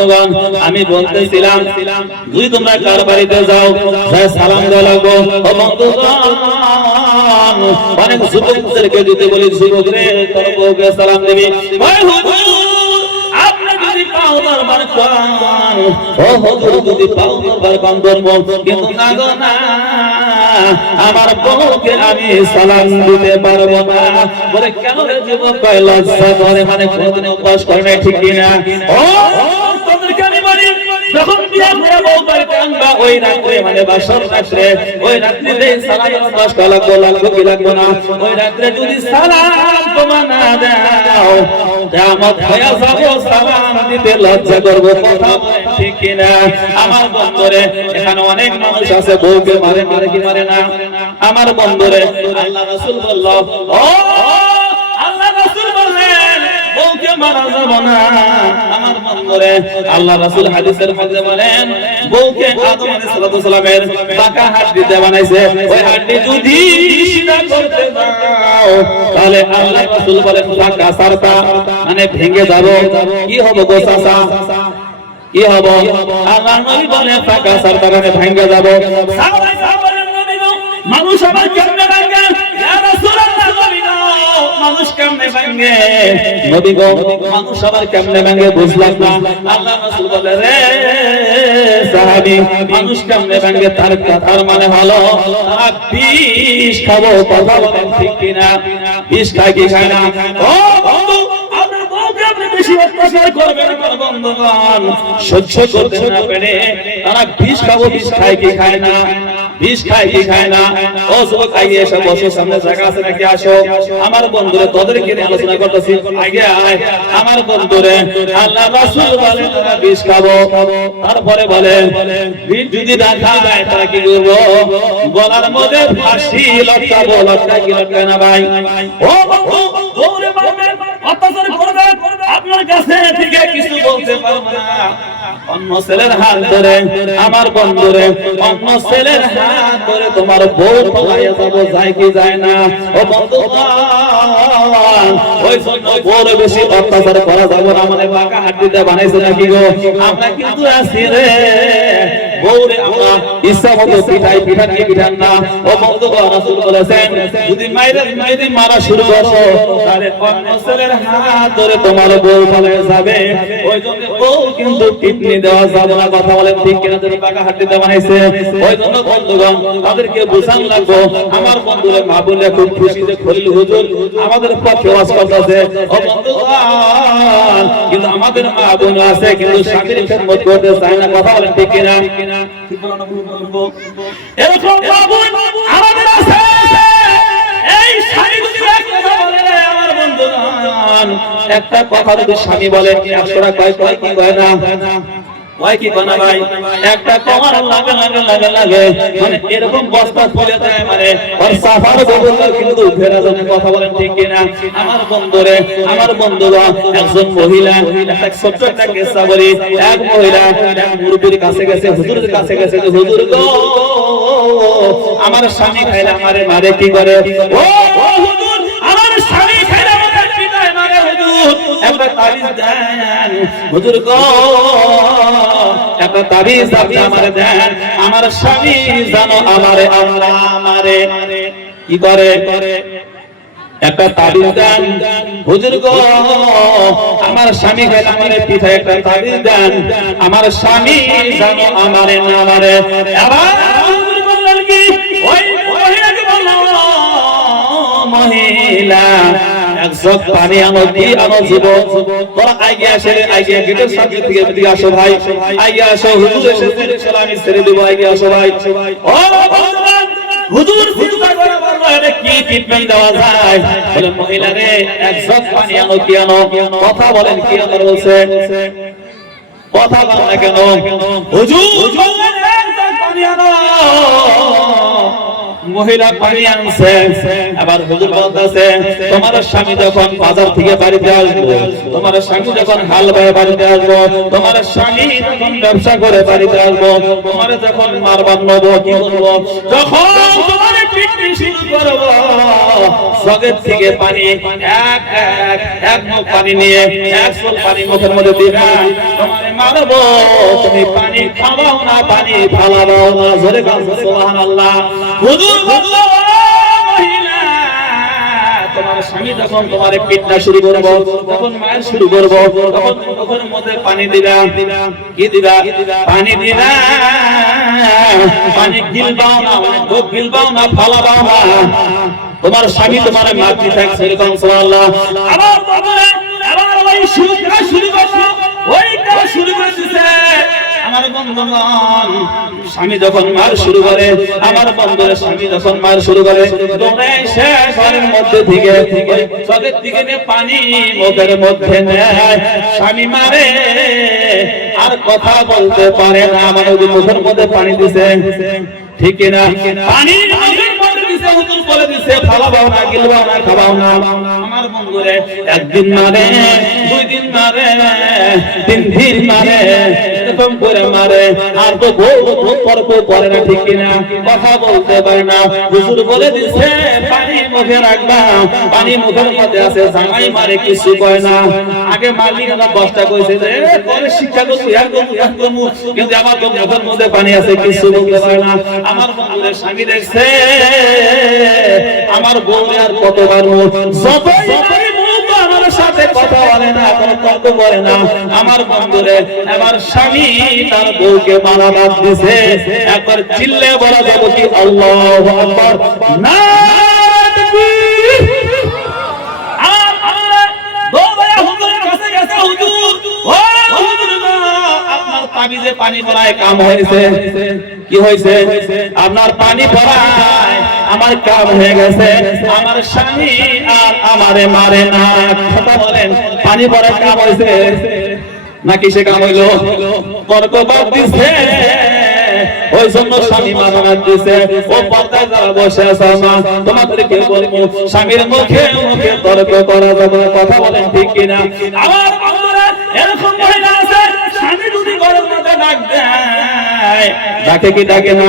বন্ধুগণ আমি বলতেছিলাম যদি তোমরা কার বাড়িতে যাও সালাম দেওয়া লাগবো। ও বন্ধুগণ অনেক যুবকদেরকে যদি বলি যুবক রে তোর বউকে সালাম দিবি, আপনি যদি পাও দরবার করান, ও হুজুর যদি পাও দরবার করান করবো, কিন্তু না গো না আমার বউকে আমি সালাম দিতে পারবো না। বলে কেন রে যুবক? কয় লজ্জা করে, মানে কোনদিন অভ্যাস করে না, ঠিক কিনা? ও তোদেরকে আমি বলি যখন বিয়ে করে বউ বাড়িতে আনবা ওই রাত্রে মানে বাসর রাত্রে ওই রাত্রিতে সালাম অভ্যাস করা লাগবো কি লাগবো না? ওই রাত্রে যদি সালাম তোমার না দাও কিয়ামত হয়ে যাবে, সালাম দিতে লজ্জা করবো, কথা ঠিক কিনা? আমার বন্ধুরে এখানে অনেক মানুষ আছে বউকে মারে, মারে কি মারে না? আমার বন্ধুরে আল্লাহ রাসূল বলল, ও আল্লাহ রাসূল বললেন বউকে মারা যাবে না। আমার বন্ধুরে আল্লাহ রাসূল হাদিসের মধ্যে বলেন বউকে আদম আলাইহিস সালামের পাকা হাড্ডি দিয়ে বানাইছে, ওই হাড্ডি যদি সিধা করতে দাও তাহলে আল্লাহ রাসূল বলেন পাকা সারতা মানে ভেঙে যাবে। কি হবে গো চাচা? কি হবে? আল্লাহ নবী বলে পাকা সারতা মানে ভেঙে যাবে। মানুষ আবার কেমনে ভাঙে? ইয়া রাসূলুল্লাহ নবী গো মানুষ কেমনে ভাঙে? নবী গো মানুষ আবার কেমনে ভাঙে বুঝলাম না। আল্লাহ রাসূল বলে রে সাহাবী মানুষ কেমনে ভাঙে? তার মানে হলো বিষ খাবো, কথা বলেন ঠিক কিনা? বিষ খায় কি খায় না? ও বন্ধু আপনার বউকে আপনি বেশি অত্যাচার করবেন আমার বন্ধুগণ, সহ্য করতে না পেরে তারা বিষ খাবো, বিষ খায় কি খায় না? বিষ খায় কি খায় না? ও যুবক আগে এসে বসো, সামনে জায়গা আছে নাকি? আসো আমার বন্ধুরে তোদেরকে নিয়ে আলোচনা করতেছি, আগে আয়। আমার বন্ধুরে আল্লাহ রাসূল বলে তারা বিষ খাবো, তারপরে বলে বিষ যদি না খায় তারা কি করবো? গলার মধ্যে ফাঁসি লটকাবো। লটকায় কি লটকায় না ভাই? ও বন্ধু দৌড়ে পারবেন অত্যাচার করবেন, আপনার কাছে থেকে কিছু বলতে পারবো না। অন্য ছেলের হাত ধরে আমার বন্ধুরে অন্য ছেলের হাত ধরে তোমার বউ পালাইয়া যাবো, যায় কি যায় না? ও বন্ধু ওই জন্য বড় বেশি অত্যাচার করা যাবে না, মানে পাকা হাড্ডিতে বানাইছে নাকি গো? আমরা কিন্তু আছি রে বউরে আমরা ইচ্ছা মতো পিঠাই, পিঠান কি পিঠান না। ও বন্ধু রাসূল বলেছেন যদি মাইরে মারা শুরু করো তাহলে অন্য ছেলের হাত ধরে তোমার বউ পালাইয়া যাবে। ওই জন্য বউ কিন্তু কিডনি দেওয়া যাবে না, কথা বলেন ঠিক কিনা? তুমি পাকা হাড্ডিতে বানাইছে। ওই জন্য বন্ধুগণ তাদেরকে বুঝান লাগবো। আমার বন্ধুরা মা বলে খুব খুশি যে খলিল হুজুর আমাদের পক্ষে ওয়াজ করতেছে। ও বন্ধুগণ কিন্তু আমাদের মা বোন আছে কিন্তু স্বামীর খেদমত করতে চায় না, কথা বলেন ঠিক কিনা? ঠিক বলো না বলবো এরকম মা বোন আমাদের আছে। এই স্বামী যদি এক কথা বলে আমার বন্ধুগণ, একটা কথা যদি স্বামী বলে 100 টাকা কয় কি কয় না? ওই কি বানা ভাই একটা তোমার লাগে লাগে লাগে লাগে মানে এরকম বস্তা খুলে দেয়, মানে ওর সাফার বদল কিন্তু ফেরা জন্য, কথা বলেন ঠিক কিনা? আমার বন্ধুরে আমার বন্ধুরা একজন মহিলা একটা ছোট্ট একটা কেসা বলি, এক মহিলা এক মুরব্বির কাছে গেছে, হুজুরের কাছে গেছে, হুজুর গো আমার স্বামী খাইলে আমারে মারে, কি করে? ও হুজুর আমার স্বামী খাইলে আমারে পিটায় মারে, হুজুর একটা তাবিজ দেন হুজুর গো, একটা তাবিজ আপনি আমারে দেন, আমার স্বামী জানো আমারে আমারে কি করে? একটা তাবিজ দেন হুজুর গো, আমার স্বামী খাইলে আমারে পিঠায় একটা তাবিজ দেন, আমার স্বামী জানো আমারে না আমারে। আবার হুজুর বললেন কি ওই মহিলাকে বলল, মহিলা এক জগ পানি আনো, কি আনো যুবক? তোরা আগে আসে, আগে গেটের সামনে থেকে এদিকে আসো ভাই, আগে আসো হুজুর এসেছে সালামি ছেড়ে দেব, আগে আসো ভাই। ও ভগবান হুজুর চিন্তা করে বলল এটা কি ট্রিটমেন্ট দেওয়া যায়? বলে মহিলা রে এক জগ পানি আনো, কি আনো? কথা বলেন কি আনো বলছে? কথা বল না কেন? হুজুর বললেন এক জগ পানি আনো। মহিলা পানি আনছে, আবার হুজুর বলতেছে তোমার স্বামী যখন বাজার থেকে বাড়িতে আসবে, তোমার স্বামী যখন হাল বায় বাড়িতে আসবে, তোমার স্বামী যখন ব্যবসা করে বাড়িতে আসবে, তোমার যখন মারবার নেব কি করবো, যখন তোমার পিটনি শুরু করবো, জগৎ থেকে পানি এক মুখ পানি নিয়ে এক ফুল পানি মুখের মধ্যে দিবা, তোমার মারবো, তুমি পানি খাওয়াও না, পানি ফালাও না। জোরে বলো সুবহানাল্লাহ। হুজুর বললো মহিলা তোমার স্বামী যখন তোমার পিটনা শুরু করবো, তখন মায়ের শুরু করবো, তখন মুখের মধ্যে পানি দিবা, কি দিবা, পানি দিবা, পানি গিলবাও না, মুখ গিলবাও না, ফালাবাও না। তোমার স্বামী তোমার মাতৃ থাকছে এরকম সুবহানাল্লাহ। আবার বলে আবার ওই শুরু করলো, ওইটা শুরু করে দিছে। আমার বন্ধুগণ, স্বামী যখন মার শুরু করে, আমার বন্ধুর স্বামী যখন মার শুরু করে, তোমরা এসে ঘরের মধ্যে থেকে চোখের দিকে নিয়ে পানি মুখের মধ্যে নেয়, স্বামী মারে আর কথা বলতে পারে না, আমার ওই মুখের মধ্যে পানি দিছে, ঠিক না? পানি মুখের মধ্যে দিছে, হুজুর বলে দিছে ফালাবাও না, গিলবাও না, খাবাও না। আমার বন্ধুরে একদিন মারে, দুই দিন মারে, তিন দিন মারে, এরকম করে মারে, আর তো তর্ক করে না, ঠিক না? কথা বলতে পারে না। হুজুর বলে দিছে পানি মুখে রাখবা, পানি মুখের মধ্যে আছে, জামাই মারে কিছু কয় না। আগে মালিক আমার দশটা কইছে যে পরে শিক্ষা করবো, কিন্তু আমার মুখের মধ্যে পানি আছে, কিছু বলতে পারে না। আমার বন্ধুদের স্বামী দেখছে আমার বউ আর কতবার মুখ, যতই মুখ আমার সাথে কথা বলে না, কোনো তর্ক করে না। আমার বন্ধুরে আমার স্বামী তার বউকে মারা বাদ দিছে। একবার চিল্লে বলা যাবে কি আল্লাহু আকবার, না তাবিজে পানি পড়ায় কাম হয়েছে, কি হয়েছে? আপনার পানি পড়ায় আমার কাম হয়ে গেছে, আমার স্বামী আর আমারে মারে না। কথা বলেন, পানি পড়ায় কাম হয়েছে নাকি সে কাম হইলো? তর্ক বাদ দিছে, ওই জন্য স্বামী মানা দিছে। ও পর্দায় যারা বসে আছে না, তোমাদেরকে বলবো স্বামীর মুখে মুখে তর্ক করা যাবে না। কথা বলেন ঠিক কিনা? আমার বন্ধুরা এরকম মহিলা আছে, স্বামী যদি ঘরের মধ্যে ডাক দেয়, ডাকে কি ডাকে না?